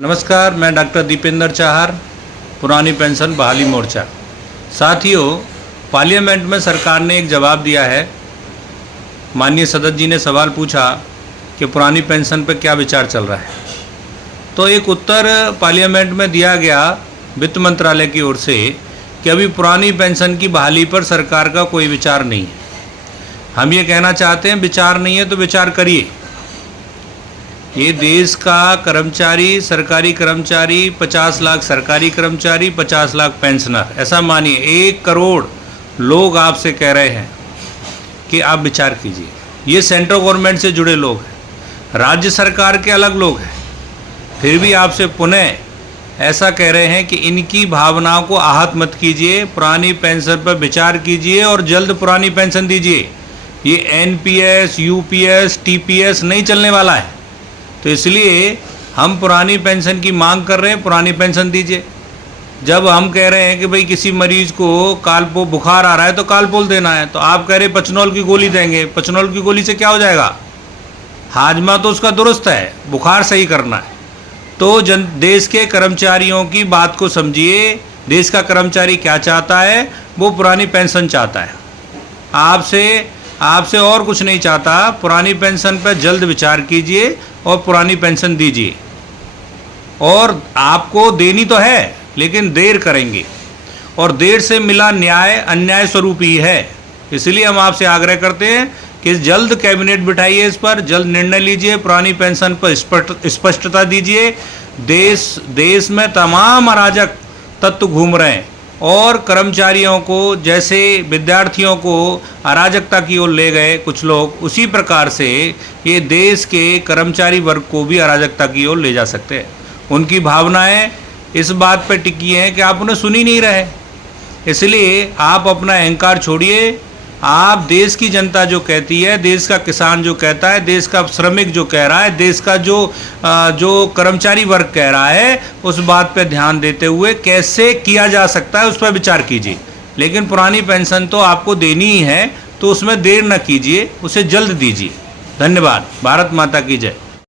नमस्कार, मैं डॉक्टर दीपेंद्र चाहर, पुरानी पेंशन बहाली मोर्चा। साथियों, पार्लियामेंट में सरकार ने एक जवाब दिया है। माननीय सदस्य जी ने सवाल पूछा कि पुरानी पेंशन पर क्या विचार चल रहा है। तो एक उत्तर पार्लियामेंट में दिया गया वित्त मंत्रालय की ओर से कि अभी पुरानी पेंशन की बहाली पर सरकार का कोई विचार नहीं है। हम ये कहना चाहते हैं, विचार नहीं है तो विचार करिए। ये देश का कर्मचारी, सरकारी कर्मचारी 50 लाख, सरकारी कर्मचारी 50 लाख पेंशनर, ऐसा मानिए 1 करोड़ लोग आपसे कह रहे हैं कि आप विचार कीजिए। ये सेंट्रल गवर्नमेंट से जुड़े लोग हैं, राज्य सरकार के अलग लोग हैं, फिर भी आपसे पुनः ऐसा कह रहे हैं कि इनकी भावनाओं को आहत मत कीजिए, पुरानी पेंशन पर विचार कीजिए और जल्द पुरानी पेंशन दीजिए। ये एनपीएस, यूपीएस, टीपीएस नहीं चलने वाला है। तो इसलिए हम पुरानी पेंशन की मांग कर रहे हैं, पुरानी पेंशन दीजिए। जब हम कह रहे हैं कि भाई किसी मरीज को कालपो बुखार आ रहा है तो कालपोल देना है, तो आप कह रहे हैं पचनोल की गोली देंगे। पचनोल की गोली से क्या हो जाएगा? हाजमा तो उसका दुरुस्त है, बुखार सही करना है। तो देश के कर्मचारियों की बात को समझिए। देश का कर्मचारी क्या चाहता है? वो पुरानी पेंशन चाहता है। आपसे और कुछ नहीं चाहता। पुरानी पेंशन पर जल्द विचार कीजिए और पुरानी पेंशन दीजिए। और आपको देनी तो है, लेकिन देर करेंगे, और देर से मिला न्याय अन्याय स्वरूप ही है। इसलिए हम आपसे आग्रह करते हैं कि जल्द कैबिनेट बिठाइए, इस पर जल्द निर्णय लीजिए, पुरानी पेंशन पर स्पष्टता दीजिए। देश में तमाम अराजक तत्व घूम रहे हैं और कर्मचारियों को, जैसे विद्यार्थियों को अराजकता की ओर ले गए कुछ लोग, उसी प्रकार से ये देश के कर्मचारी वर्ग को भी अराजकता की ओर ले जा सकते हैं। उनकी भावनाएं इस बात पर टिकी हैं कि आप उन्हें सुन ही नहीं रहे। इसलिए आप अपना अहंकार छोड़िए। आप देश की जनता जो कहती है, देश का किसान जो कहता है, देश का श्रमिक जो कह रहा है, देश का जो कर्मचारी वर्ग कह रहा है, उस बात पर ध्यान देते हुए कैसे किया जा सकता है उस पर विचार कीजिए। लेकिन पुरानी पेंशन तो आपको देनी ही है, तो उसमें देर न कीजिए, उसे जल्द दीजिए। धन्यवाद। भारत माता की जय।